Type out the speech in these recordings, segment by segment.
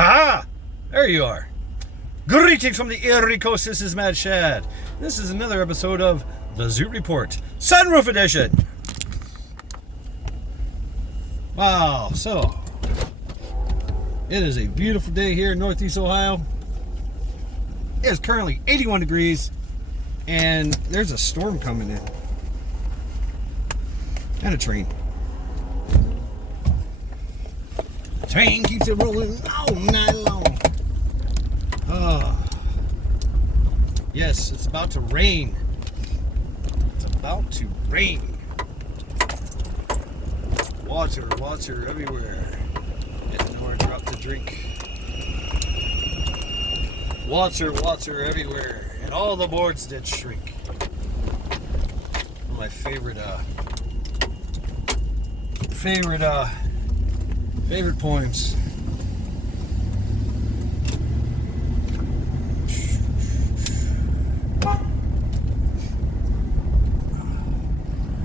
Ha! There you are. Greetings from the Erie Coast. This is Mad Shad. This is another episode of the Zoot Report, Sunroof Edition. Wow, so it is a beautiful day here in Northeast Ohio. It is currently 81 degrees, and there's a storm coming in. And a train. The train keeps it rolling all night long. Yes, it's about to rain. It's about to rain. Water everywhere. Getting nowhere to drop to drink. Water everywhere. And all the boards did shrink. One of my favorite poems.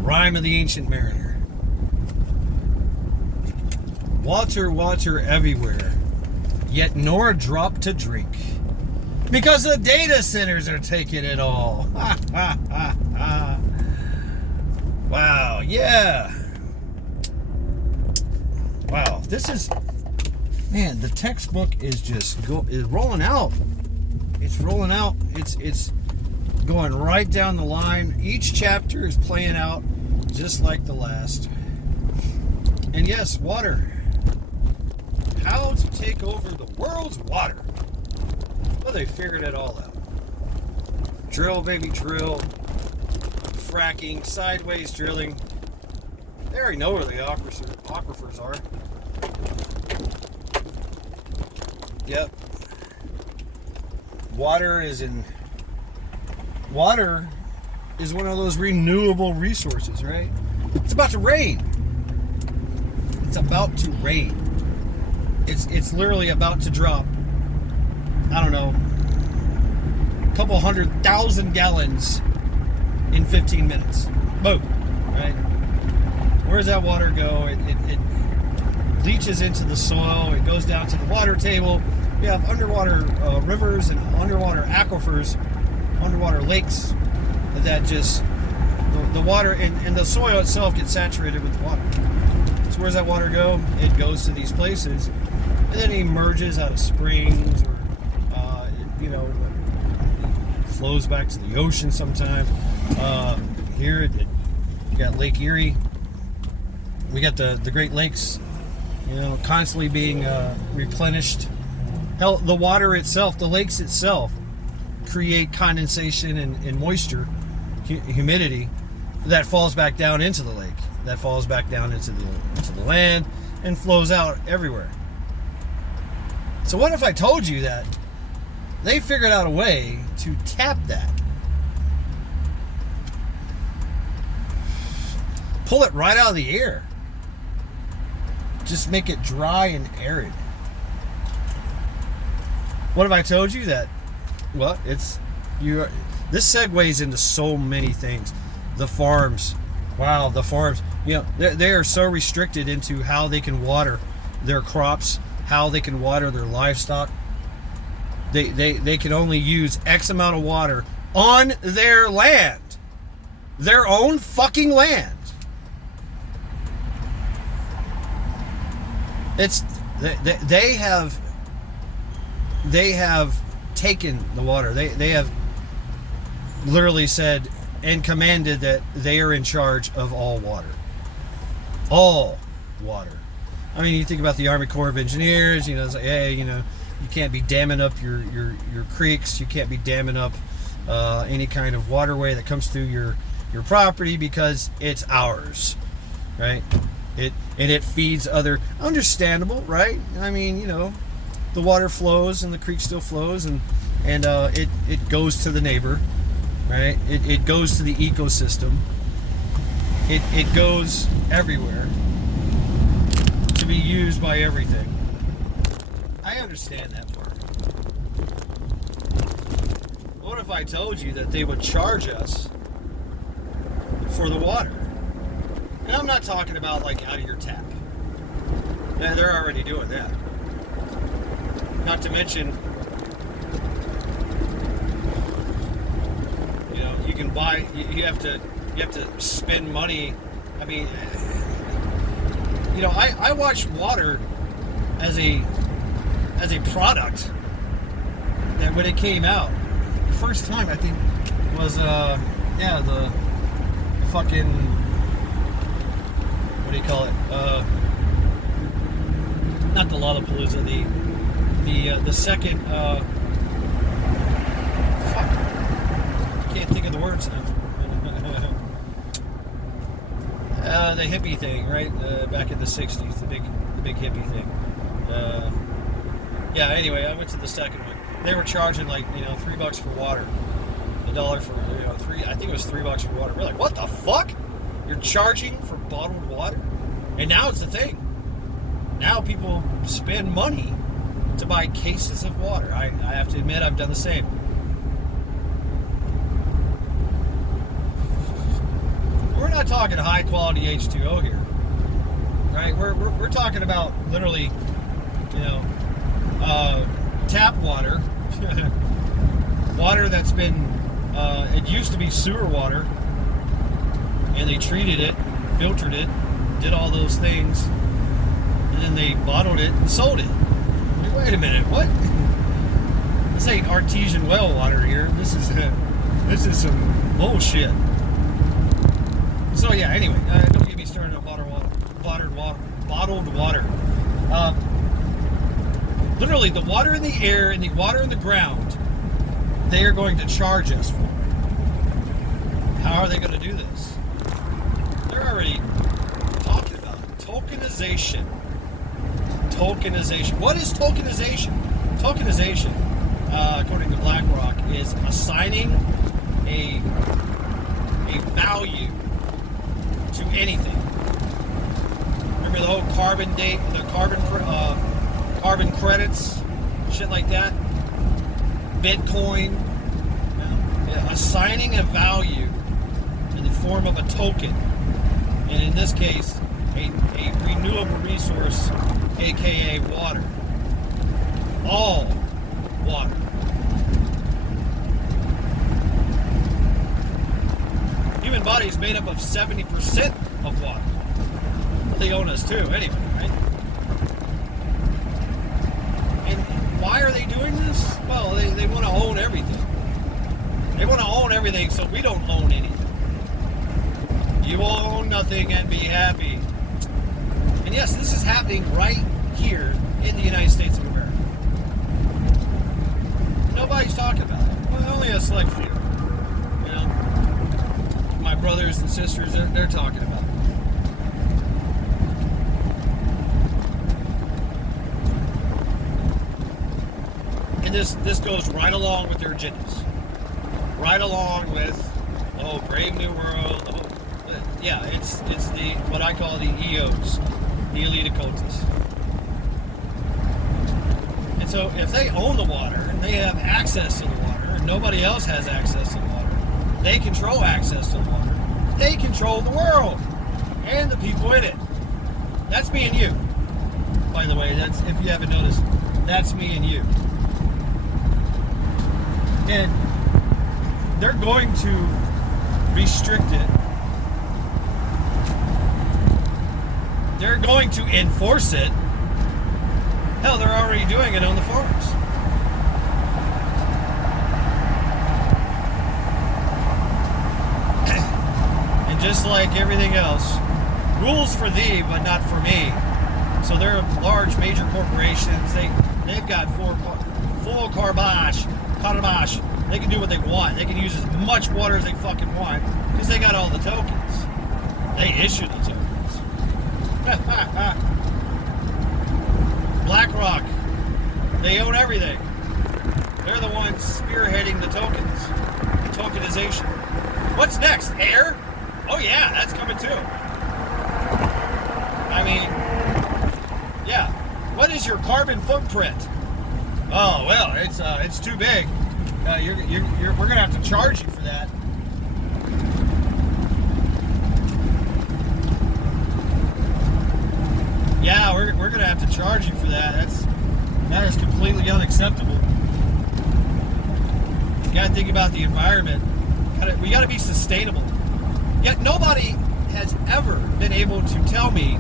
Rhyme of the Ancient Mariner. Water everywhere, yet nor a drop to drink, because the data centers are taking it all. Wow, yeah. Wow, this is, man, the textbook is just rolling out. It's rolling out. It's going right down the line. Each chapter is playing out just like the last. And yes, water. How to take over the world's water. Well, they figured it all out. Drill, baby, drill. Fracking, sideways drilling. They already know where the aquifers are. Yep. Water is one of those renewable resources, right? It's about to rain. It's about to rain. It's literally about to drop, I don't know, a couple 100,000 gallons in 15 minutes. Boom. Right? Where does that water go? It leaches into the soil. It goes down to the water table. We have underwater rivers and underwater aquifers, underwater lakes that just, the water and the soil itself gets saturated with water. So where does that water go? It goes to these places, and then it emerges out of springs, or flows back to the ocean sometimes. Here, you got Lake Erie. We got the Great Lakes, constantly being replenished. Hell, the water itself, the lakes itself, create condensation and moisture, humidity, that falls back down into the lake, that falls back down into the land, and flows out everywhere. So what if I told you that they figured out a way to tap that? Pull it right out of the air. Just make it dry and arid. What if I told you that? Well, this segues into so many things. The farms. Wow, the farms. They are so restricted into how they can water their crops, how they can water their livestock. They can only use X amount of water on their land. Their own fucking land. They have taken the water. They have literally said and commanded that they are in charge of all water. All water. I mean, you think about the Army Corps of Engineers, it's like, hey, you can't be damming up your creeks, you can't be damming up any kind of waterway that comes through your property because it's ours, right? It feeds other, understandable, right? I mean, the water flows and the creek still flows, and it goes to the neighbor, right? It goes to the ecosystem. It goes everywhere to be used by everything. I understand that part. What if I told you that they would charge us for the water? And I'm not talking about like out of your tap. They're already doing that. Not to mention, you know, you can buy. You have to spend money. I mean, you know, I watch water as a product. That when it came out, the first time I think was the fucking, what do you call it? Not the Lollapalooza, the second, fuck, I can't think of the words now. The hippie thing, right? Back in the 60s, the big hippie thing. Yeah, anyway, I went to the second one. They were charging like, you know, $3 for water. $1 for, you know, I think it was $3 for water. We're like, what the fuck? You're charging for bottled water? And now it's the thing. Now people spend money to buy cases of water. I have to admit, I've done the same. We're not talking high quality H2O here, right? We're talking about literally, you know, tap water, water that's been, it used to be sewer water, and they treated it, filtered it, did all those things, and then they bottled it and sold it. Wait a minute, what? This ain't artesian well water here. This is some bullshit. So yeah, anyway, don't get me started on bottled water. Literally, the water in the air and the water in the ground, they are going to charge us for. How are they going to do this? They're already talking about it. Tokenization. Tokenization. What is tokenization? Tokenization, according to BlackRock, is assigning a value to anything. Remember the whole carbon credits, shit like that. Bitcoin, assigning a value in the form of a token, and in this case, a renewable resource, aka water. All water. Human body is made up of 70% of water. They own us too, anyway, right? And why are they doing this? Well, they want to own everything. They want to own everything, so we don't own anything. You will own nothing and be happy. And yes, this is happening right here in the United States of America. Nobody's talking about it. Well, only a select few. You know, my brothers and sisters, they're talking about it. And this goes right along with their agendas. Right along with, Brave New World. Yeah, it's the what I call the EOs, the elite occultists. And so if they own the water and they have access to the water and nobody else has access to the water, they control access to the water. They control the world and the people in it. That's me and you. By the way, that's, if you haven't noticed, that's me and you. And they're going to restrict it. They're going to enforce it. Hell, they're already doing it on the farms. And just like everything else, rules for thee, but not for me. So they're large, major corporations. They've got full carbage. They can do what they want. They can use as much water as they fucking want because they got all the tokens. They issue the tokens. BlackRock, they own everything. They're the ones spearheading the tokens, the tokenization. What's next? Air? Oh yeah, that's coming too. I mean, yeah. What is your carbon footprint? Oh well, it's too big. We're gonna have to charge you for that. Yeah, we're gonna have to charge you for that. That is completely unacceptable. acceptable. You gotta think about the environment. We gotta be sustainable. Yet nobody has ever been able to tell me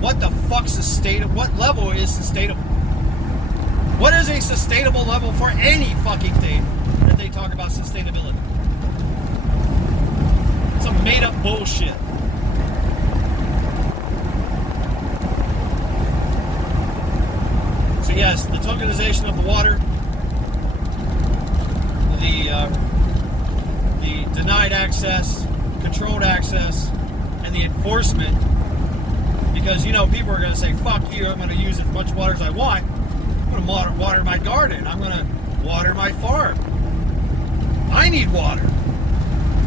what the fuck what level is sustainable. What is a sustainable level for any fucking thing that they talk about sustainability? Some made up bullshit. So yes, the tokenization of the water, the denied access, controlled access, and the enforcement. Because, you know, people are going to say, fuck you, I'm going to use as much water as I want. I'm going to water my garden. I'm going to water my farm. I need water.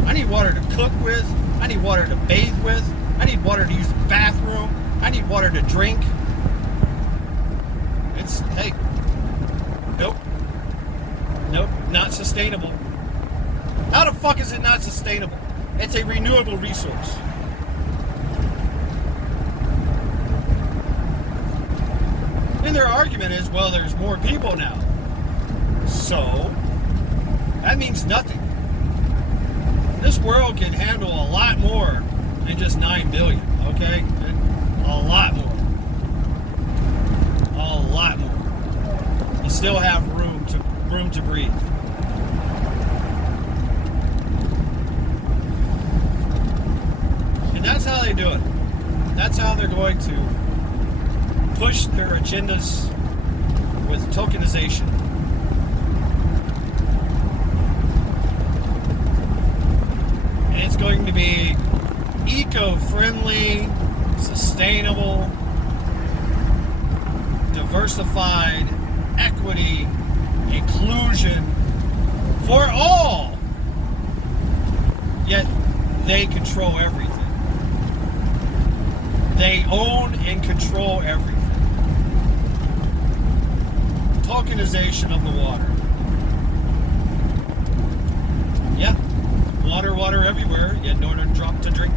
I need water to cook with. I need water to bathe with. I need water to use the bathroom. I need water to drink. Hey, nope, not sustainable. How the fuck is it not sustainable? It's a renewable resource. And their argument is, well, there's more people now. So, that means nothing. This world can handle a lot more than just 9 billion, okay? A lot more. A lot more. You still have room to breathe. And that's how they do it. That's how they're going to push their agendas with tokenization. And it's going to be eco-friendly, sustainable, diversified, equity, inclusion for all. Yet they control everything. They own and control everything. Tokenization of the water. Yep. Water everywhere, yet no drop to drink.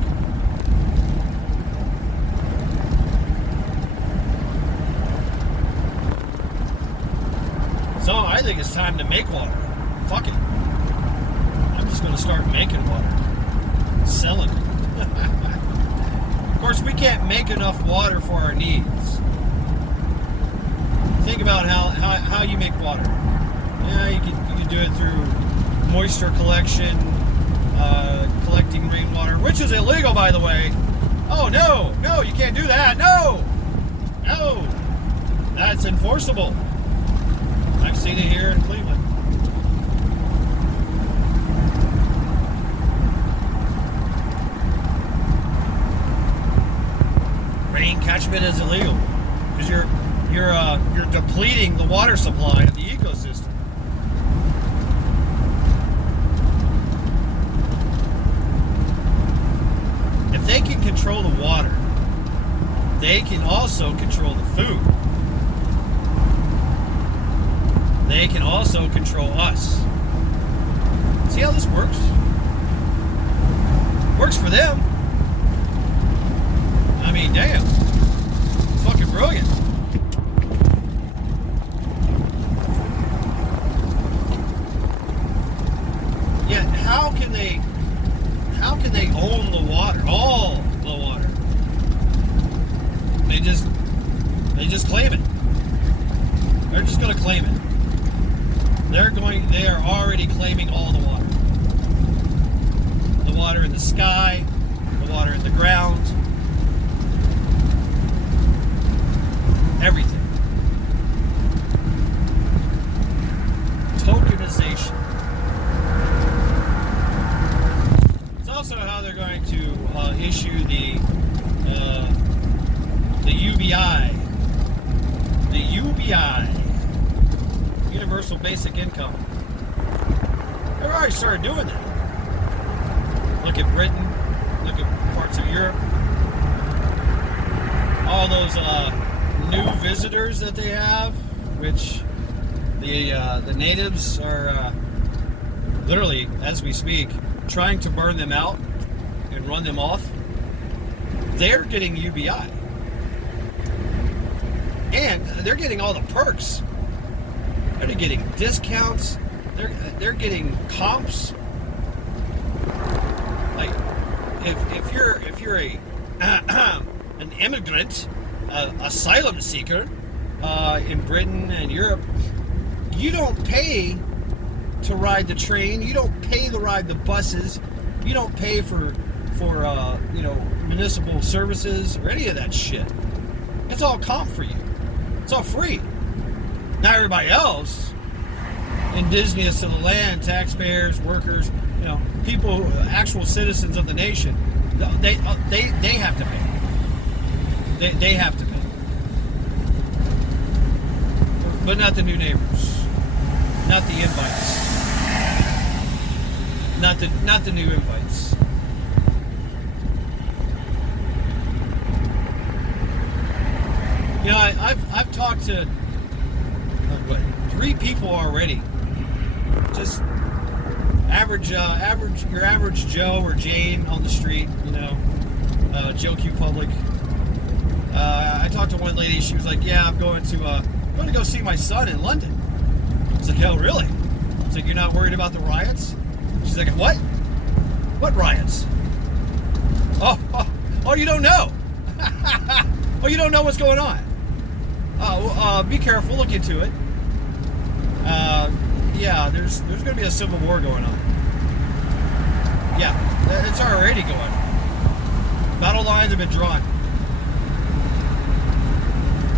So I think it's time to make water. Fuck it. I'm just going to start making water. Selling it. Of course, we can't make enough water for our needs. Think about how you make water. Yeah, you can do it through moisture collection, collecting rainwater, which is illegal, by the way. Oh, no, you can't do that. No, that's enforceable. I've seen it here in Cleveland. Rain catchment is illegal because you're depleting the water supply of the ecosystem. If they can control the water, they can also control the food. They can also control us. See how this works? Works for them. I mean, damn. Fucking brilliant. Yet, how can they own the water? All the water. They just claim it. They're just gonna claim it. They are already claiming all the water. The water in the sky, the water in the ground, everything. Tokenization. It's also how they're going to issue the UBI. The UBI. Universal Basic Income. They've already started doing that. Look at Britain. Look at parts of Europe. All those new visitors that they have, which the natives are literally, as we speak, trying to burn them out and run them off. They're getting UBI. And they're getting all the perks They're getting discounts. They're getting comps. Like if you're a an immigrant, asylum seeker in Britain and Europe, you don't pay to ride the train. You don't pay to ride the buses. You don't pay for municipal services or any of that shit. It's all comp for you. It's all free. Now everybody else, indigenous to the land, taxpayers, workers, people, actual citizens of the nation, they have to pay. They have to pay. But not the new neighbors. Not the invites. Not the new invites. I've talked to 3 people already. Just your average Joe or Jane on the street, Joe Q Public. I talked to one lady. She was like, "Yeah, I'm going to go see my son in London." I was like, "Oh, really?" It's like, "You're not worried about the riots?" She's like, "What? What riots?" Oh, you don't know. Oh, you don't know what's going on. Be careful. Look into it. Yeah, there's going to be a civil war going on. Yeah, it's already going. Battle lines have been drawn.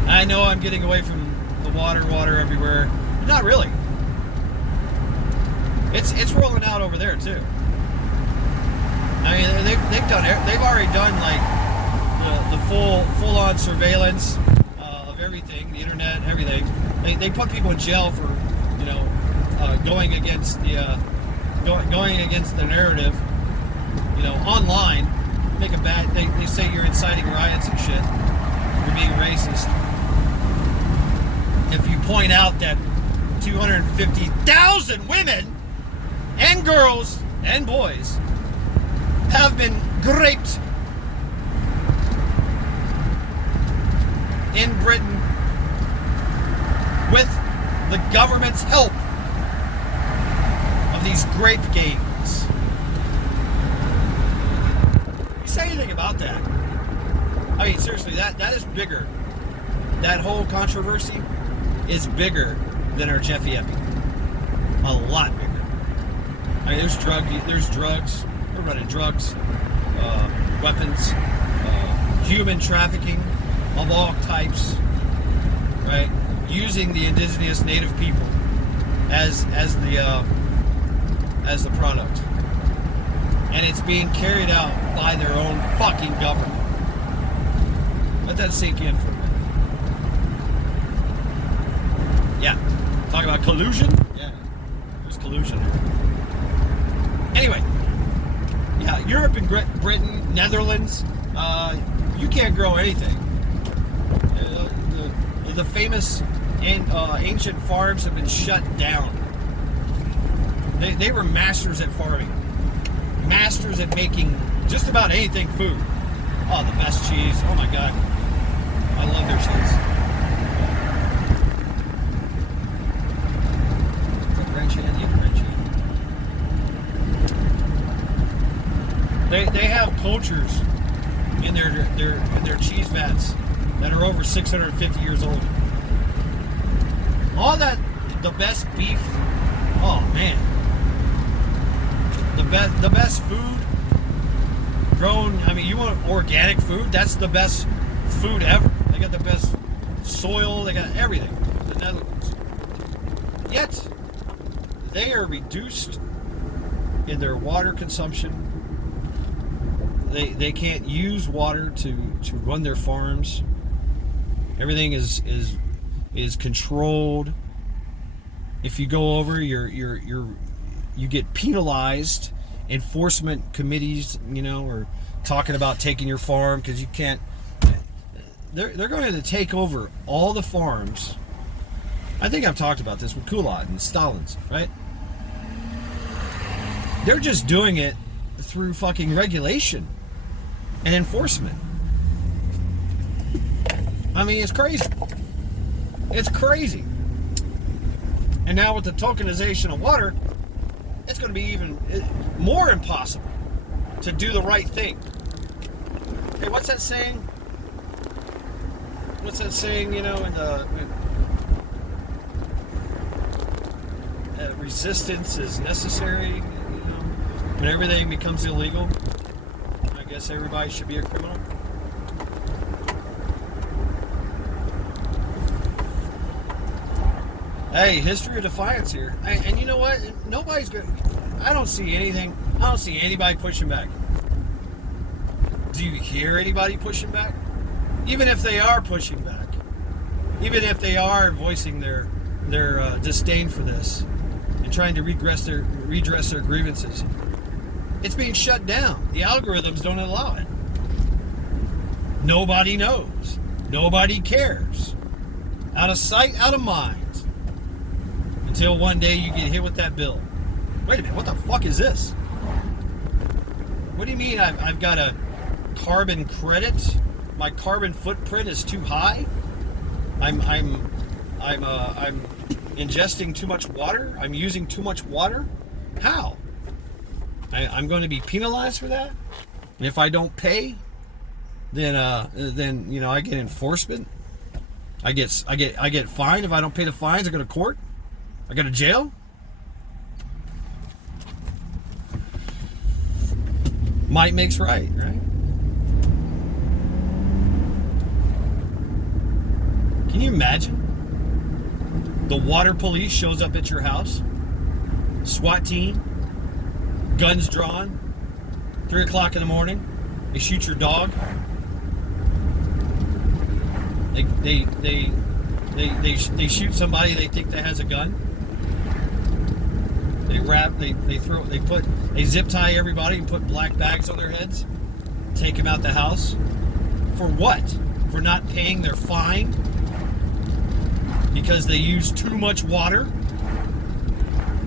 I know I'm getting away from the water everywhere. But not really. It's rolling out over there too. I mean, they've already done like the full on surveillance of everything, the internet, everything. They put people in jail for going against the narrative, online. Make a bad. They say you're inciting riots and shit. You're being racist. If you point out that 250,000 women and girls and boys have been raped in Britain with the government's help of these grape gangs. You say anything about that? I mean, seriously, that is bigger. That whole controversy is bigger than our Jeffy Epi. A lot bigger. I mean, there's drugs. We're running drugs, weapons, human trafficking of all types, right? Using the indigenous native people as the product, and it's being carried out by their own fucking government. Let that sink in for a minute. Yeah, talk about collusion. Yeah, there's collusion. Anyway, yeah, Europe and Britain, Netherlands, you can't grow anything. The famous ancient farms have been shut down. They were masters at farming, masters at making just about anything food. Oh, the best cheese! Oh my God, I love their cheese. Is that French hand? Yeah, French hand. They have cultures in their cheese vats that are over 650 years old. All that, the best beef. Oh man, the best food grown. I mean, you want organic food? That's the best food ever. They got the best soil. They got everything. The Netherlands. Yet they are reduced in their water consumption. They can't use water to run their farms. Everything is controlled. If you go over, you get penalized. Enforcement committees, are talking about taking your farm because you can't. They're going to take over all the farms. I think I've talked about this with Kulot and Stalin's, right? They're just doing it through fucking regulation and enforcement. I mean, it's crazy. It's crazy. And now with the tokenization of water, it's going to be even more impossible to do the right thing. Hey, what's that saying? What's that saying, in resistance is necessary, when everything becomes illegal? I guess everybody should be a criminal. Hey, history of defiance here. And you know what? Nobody's going to... I don't see anything. I don't see anybody pushing back. Do you hear anybody pushing back? Even if they are pushing back. Even if they are voicing their disdain for this and trying to redress their grievances. It's being shut down. The algorithms don't allow it. Nobody knows. Nobody cares. Out of sight, out of mind. Until one day you get hit with that bill. Wait a minute, what the fuck is this? What do you mean I've got a carbon credit? My carbon footprint is too high? I'm ingesting too much water? I'm using too much water? How? I'm going to be penalized for that? And if I don't pay, then I get enforcement. I get fined. If I don't pay the fines, I go to court. I go to jail. Might makes right? Can you imagine? The water police shows up at your house. SWAT team. Guns drawn. 3 o'clock in the morning. They shoot your dog. They shoot somebody they think that has a gun. They zip tie everybody and put black bags on their heads. Take them out the house. For what? For not paying their fine? Because they used too much water?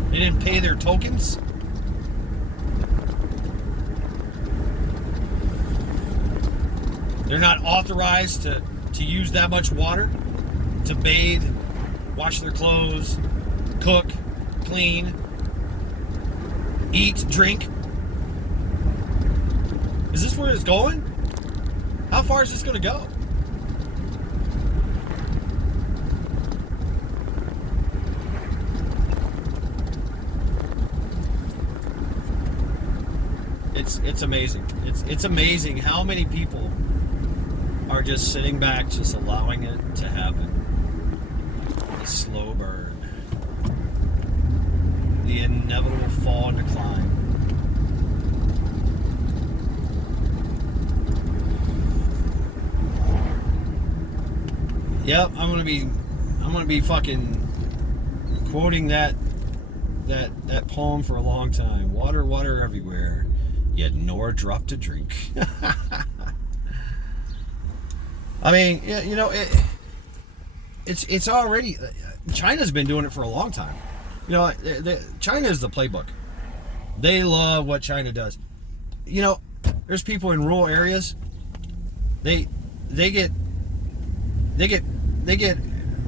They didn't pay their tokens? They're not authorized to use that much water to bathe, wash their clothes, cook, clean, eat, drink. Is this where it's going? How far is this going to go? It's amazing. It's amazing how many people are just sitting back, just allowing it to happen. The slow burn. The inevitable fall and decline. Yep, I'm gonna be fucking quoting that poem for a long time. Water, water everywhere, yet nor drop to drink. I mean, it's already... China's been doing it for a long time. China is the playbook. They love what China does. There's people in rural areas. They get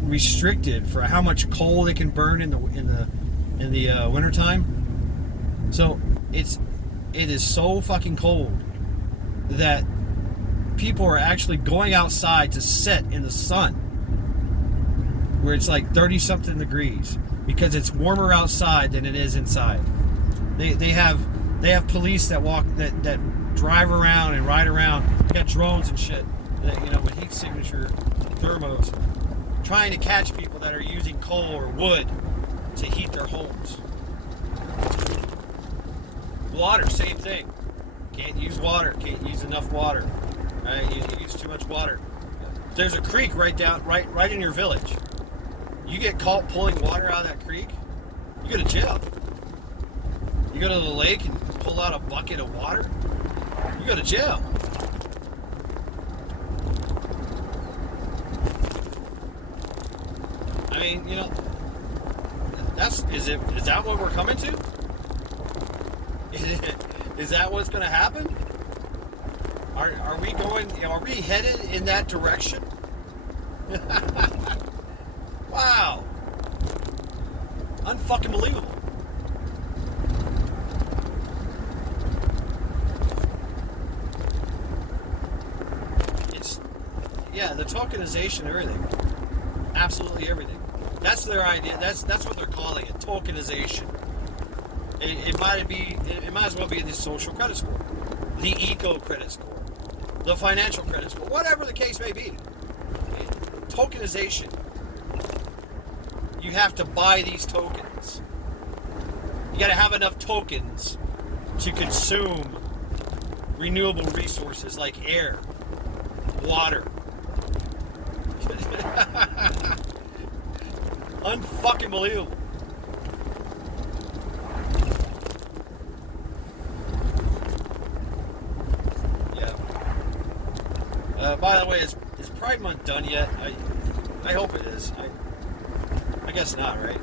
restricted for how much coal they can burn in the wintertime. So it is so fucking cold that people are actually going outside to sit in the sun where it's like 30 something degrees because it's warmer outside than it is inside. They have police that drive around and ride around. They got drones and shit with heat signature thermos trying to catch people that are using coal or wood to heat their homes. Water, same thing. Can't use water. Can't use enough water. Right? You use too much water. There's a creek right in your village. You get caught pulling water out of that creek, you go to jail. You go to the lake and pull out a bucket of water, you go to jail. I mean, is that what we're coming to? Is that what's going to happen? Are we headed in that direction? Wow. Unfucking believable. Yeah, the tokenization, everything, absolutely everything. That's their idea. That's what they're calling it, tokenization. It might as well be the social credit score, the eco credit score, the financial credit score, whatever the case may be. Tokenization. You have to buy these tokens. You got to have enough tokens to consume renewable resources like air, water. Unfucking believable. Yeah. By the way, is Pride Month done yet? I hope it is. I guess not, right?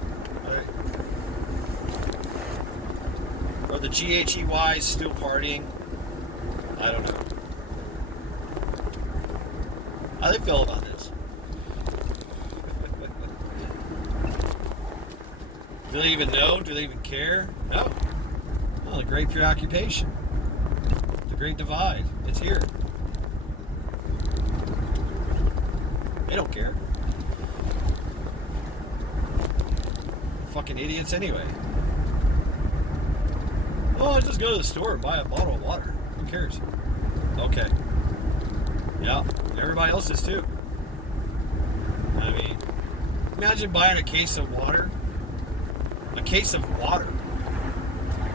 Are the GHEYs still partying? I don't know. How do they feel about this? Do they even know? Do they even care? No. Oh, the great preoccupation. The great divide. It's here. They don't care. Fucking idiots anyway. Oh, I just go to the store and buy a bottle of water. Who cares? Okay. Yeah, everybody else is too. I mean, imagine buying a case of water. A case of water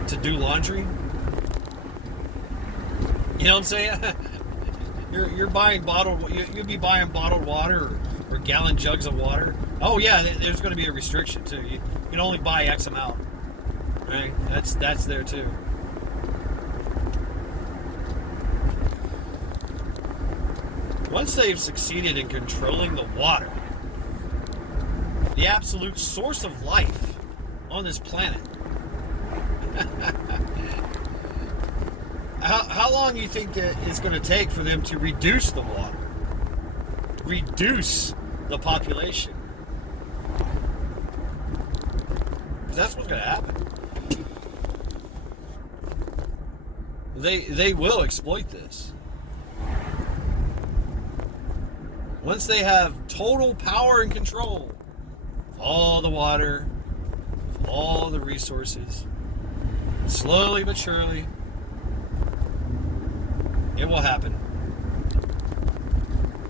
to do laundry. You know what I'm saying? You're buying bottled. You'd be buying bottled water or gallon jugs of water. Oh yeah, there's going to be a restriction too. You can only buy X amount. Right? That's there too. Once they've succeeded in controlling the water, the absolute source of life on this planet, how long do you think that it's going to take for them to reduce the water, reduce the population? Because that's what's going to happen. They will exploit this. Once they have total power and control of all the water, of all the resources, slowly but surely, it will happen.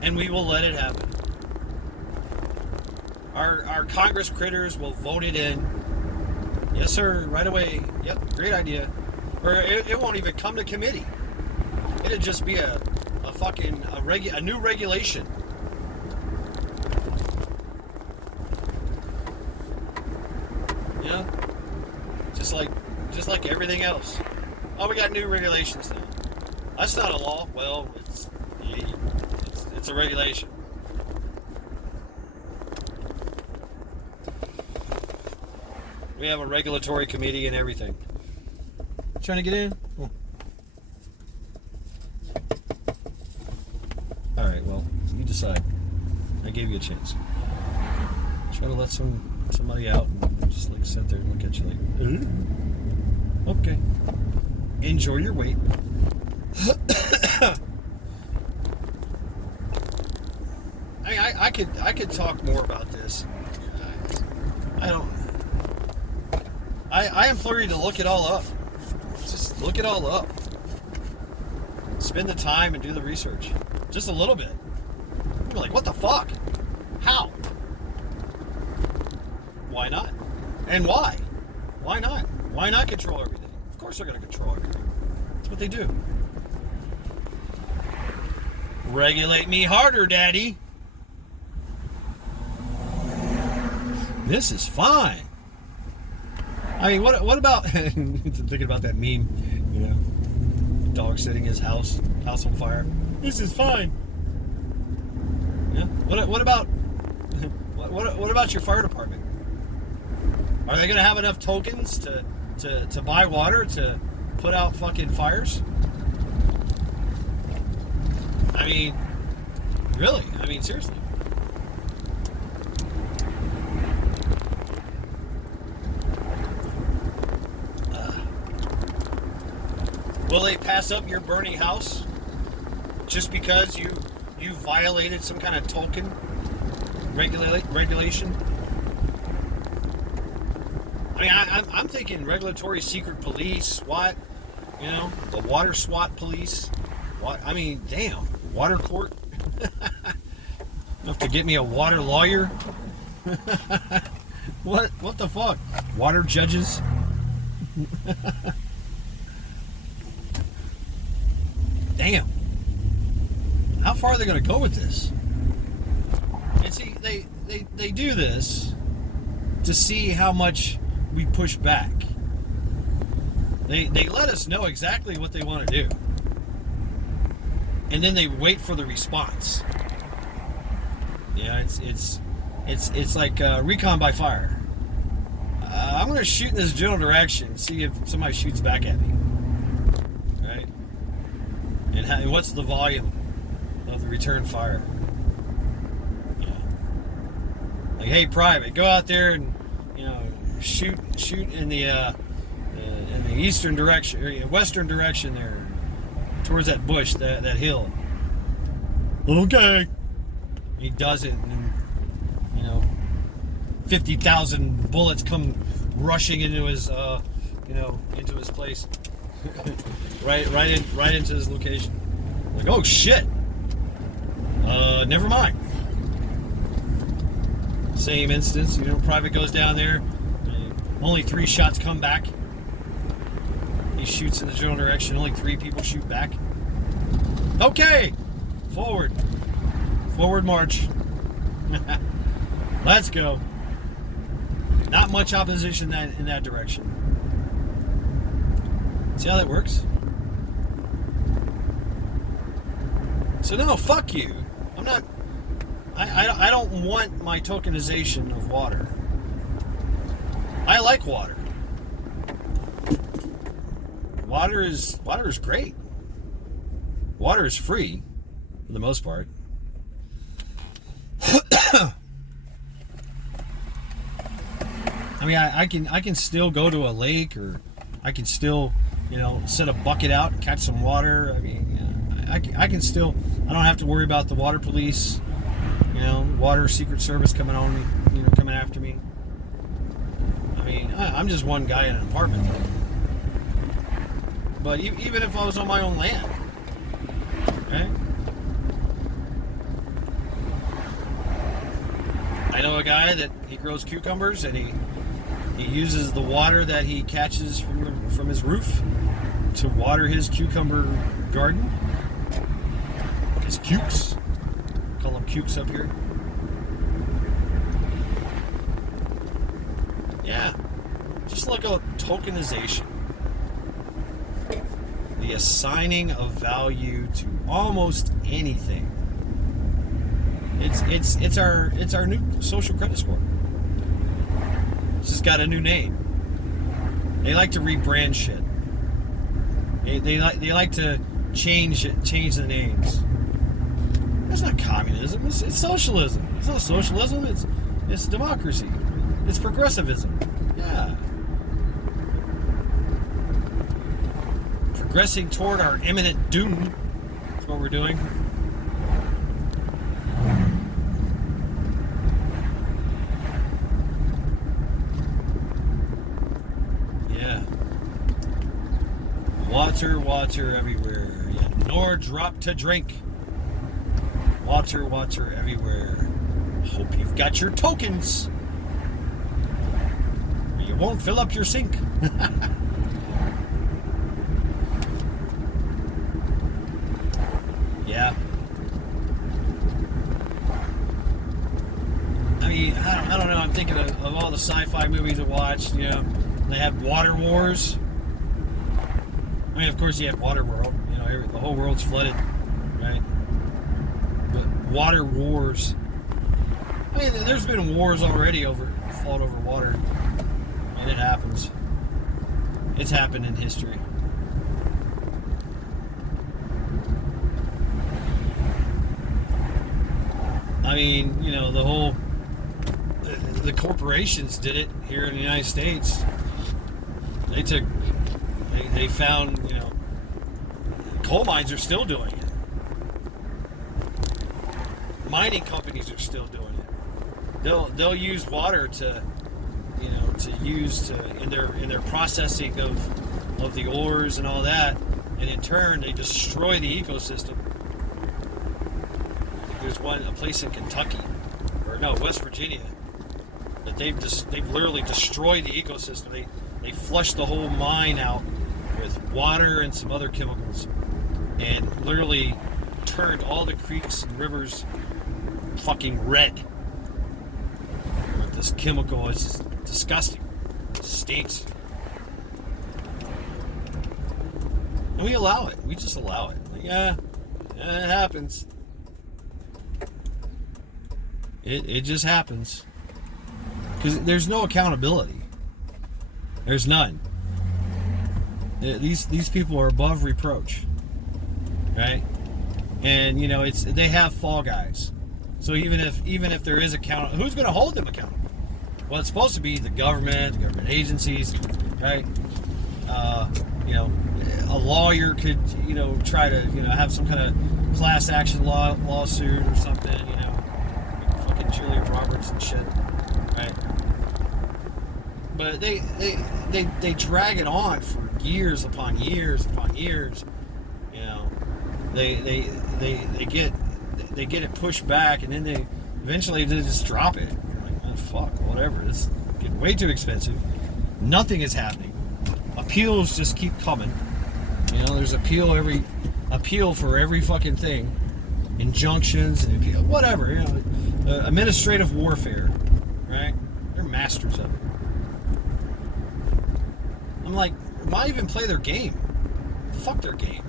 And we will let it happen. Our Congress critters will vote it in. Yes, sir, right away. Yep, great idea. Or it won't even come to committee. It'll just be a new regulation. Yeah, just like everything else. Oh, we got new regulations now. That's not a law. Well, it's a regulation. We have a regulatory committee and everything. Trying to get in? Oh. Alright, well, you decide. I gave you a chance. Try to let somebody out and just like sit there and look at you like, okay. Enjoy your wait. I could talk more about this. I implore you to look it all up. Just look it all up. Spend the time and do the research. Just a little bit. You're like, what the fuck? How? Why not? And why? Why not? Why not control everything? Of course they're going to control everything. That's what they do. Regulate me harder, Daddy. This is fine. I mean, what about thinking about that meme, you know, dog sitting his house on fire. This is fine. Yeah. What about what about your fire department? Are they going to have enough tokens to buy water to put out fucking fires? I mean, really? I mean, seriously. Will they pass up your burning house just because you violated some kind of token regulation? I mean, I'm thinking regulatory secret police, SWAT, the water SWAT police. What? I mean, damn, water court. Enough to get me a water lawyer. What the fuck? Water judges. Damn. How far are they going to go with this? And see, they do this to see how much we push back. They let us know exactly what they want to do, and then they wait for the response. Yeah, it's like recon by fire. I'm going to shoot in this general direction, see if somebody shoots back at me. Right? And what's the volume of the return fire? Yeah. Like, hey, private, go out there and shoot in the eastern direction, or western direction there, towards that bush, that hill. Okay. He does it, and 50,000 bullets come rushing into his into his place. right into his location. Like, oh shit. Never mind. Same instance, private goes down there, only 3 shots come back. He shoots in the general direction, only 3 people shoot back. Okay, forward march. Let's go. Not much opposition in that direction. See how that works? So no, fuck you. I'm not. I don't want my tokenization of water. I like water. Water is great. Water is free, for the most part. I mean, I can still go to a lake, or I can still, set a bucket out and catch some water. I mean, I can still. I don't have to worry about the water police, water secret service coming on me, coming after me. I mean, I'm just one guy in an apartment. But even if I was on my own land, right? I know a guy that he grows cucumbers, and he uses the water that he catches from his roof to water his cucumber garden. His cukes. Call them cukes up here. Yeah. Just like a tokenization. The assigning of value to almost anything. It's our new social credit score. It's just got a new name. They like to rebrand shit. They like to change the names. That's not communism. It's socialism. It's not socialism. It's democracy. It's progressivism. Yeah. Progressing toward our imminent doom. That's what we're doing. Yeah. Water everywhere. Yeah. Nor drop to drink. Water everywhere. Hope you've got your tokens. You won't fill up your sink. Yeah. I mean, I don't know. I'm thinking of all the sci-fi movies I watched. They had water wars. I mean, of course, you have Water World. The whole world's flooded, right? But water wars. I mean, there's been wars already fought over water. And it happens. It's happened in history. I mean, the corporations did it here in the United States. They found, Coal mines are still doing it. Mining companies are still doing it. They'll use water to use in their processing of the ores and all that, and in turn they destroy the ecosystem. I think there's a place in Kentucky, or no, West Virginia, that they've literally destroyed the ecosystem. They flushed the whole mine out with water and some other chemicals, and literally turned all the creeks and rivers fucking red with this chemical. It's just disgusting. It stinks. And we allow it. We just allow it. Like, yeah, it happens. It just happens. Because there's no accountability. There's none. These people are above reproach, right? And they have fall guys. So even if there is who's going to hold them accountable? Well, it's supposed to be the government agencies, right? A lawyer could try to have some kind of class action lawsuit or something. Fucking Julia Roberts and shit, right? But they drag it on for years upon years upon years. They get it pushed back, and then they eventually just drop it. You're like, oh, fuck, whatever. It's getting way too expensive. Nothing is happening. Appeals just keep coming. There's appeal for every fucking thing. Injunctions and appeal, whatever. Administrative warfare, right? They're masters of it. I'm like, why even play their game? Fuck their game.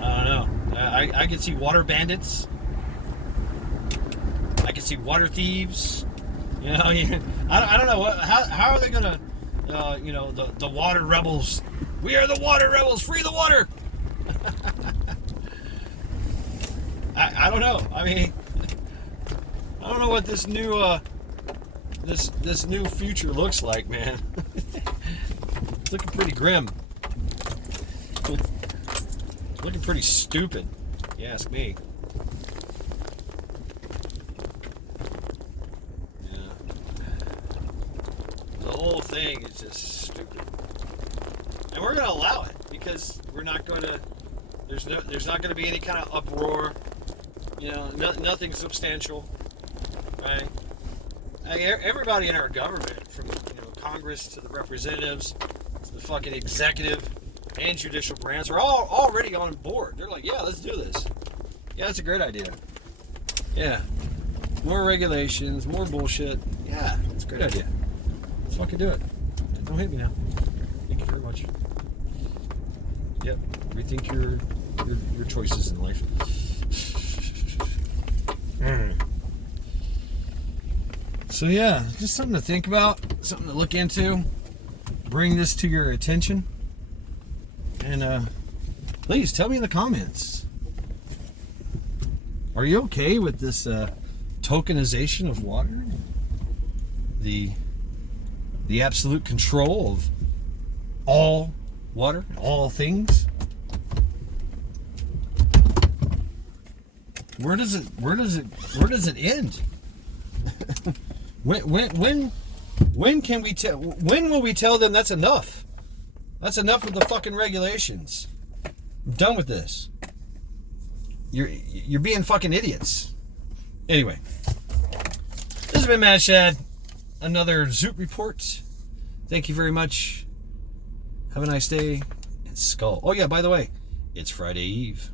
I don't know. I can see water bandits. I can see water thieves. I don't know. How are they gonna, the water rebels? We are the water rebels. Free the water. I don't know. I mean, I don't know what this new this new future looks like, man. It's looking pretty grim. Looking pretty stupid, if you ask me. Yeah. The whole thing is just stupid. And we're going to allow it because we're not going to, there's not going to be any kind of uproar, nothing substantial, right? Everybody in our government, from Congress to the representatives to the fucking executive and judicial branch, are all already on board. They're like, yeah, let's do this. Yeah, that's a great idea. Yeah, more regulations, more bullshit. Yeah, it's a great idea. Let's fucking do it. Don't hit me now. Thank you very much. Yep, rethink your choices in life. So yeah, just something to think about, something to look into. Bring this to your attention. And please tell me in the comments. Are you okay with this tokenization of water? The absolute control of all water, all things? Where does it end? When can we tell? When will we tell them that's enough? That's enough of the fucking regulations. I'm done with this. You're being fucking idiots. Anyway, this has been Mad Shad. Another Zoot Report. Thank you very much. Have a nice day. And Skull. Oh yeah, by the way, it's Friday Eve.